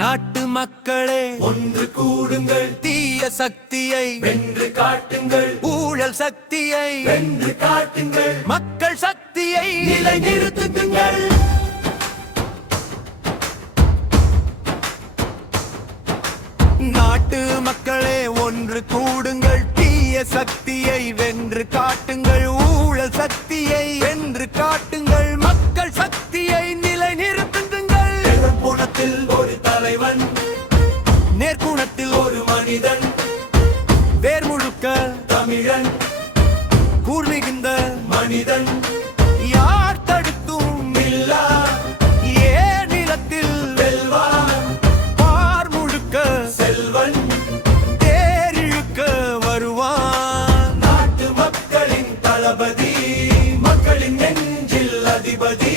நாட்டு மக்களே ஒன்று கூடுங்கள், தீய சக்தியை வென்று காட்டுங்கள், ஊழல் சக்தியை வென்று காட்டுங்கள், மக்கள் சக்தியை நிலைநிறுத்துங்கள். நாட்டு மக்களே ஒன்று கூடுங்கள், தீய சக்தியை வென்று காட்டுங்கள், ஊழல் சக்தியை வென்று காட்டுங்கள், மக்கள் சக்தியை நிலைநிறுத்துங்கள். குணத்தில் ஒரு தலைவன், நேர்குணத்தில் ஒரு மனிதன், வேர் முழுக்க தமிழன், கூர்மிகுந்த மனிதன், யார் தடுத்தும் இல்லா ஏன் நிலத்தில் வெல்வான், பார் முழுக்க செல்வன், தேரிழுக்க வருவான். நாட்டு மக்களின் தளபதி, மக்களின் நெஞ்சில் அதிபதி,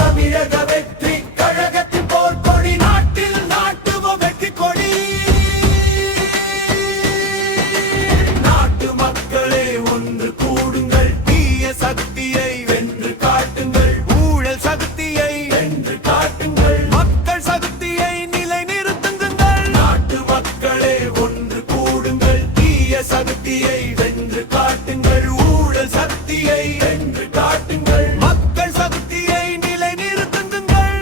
தமிழக வெற்றி கழகத்தின் போர்க்கொடி, நாட்டில் நாட்டுவோம் வெற்றி கொடி. நாட்டு மக்களே ஒன்று கூடுங்கள், தீய சக்தியை வென்று காட்டுங்கள், ஊழல் சக்தியை வென்று காட்டுங்கள். மக்கள் சக்தியை நிலைநிறுத்துங்கள். நாட்டு மக்களே ஒன்று கூடுங்கள், தீய சக்தியை வென்று காட்டுங்கள், ஊழல் சக்தியை வென்று காட்டுங்கள். மக்கள் சக்தியை நிலைநிறுத்துங்கள்.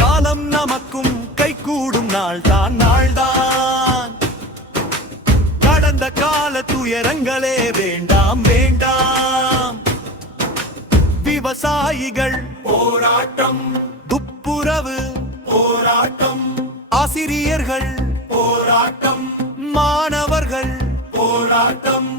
காலம் நமக்கும் கைகூடும் நாள்தான் நாள்தான். கடந்த கால துயரங்களே வேண்டாம் வேண்டாம். விவசாயிகள் போராட்டம், துப்புரவு போராட்டம், ஆசிரியர்கள் போராட்டம், மாணவர்கள் போராட்டம்,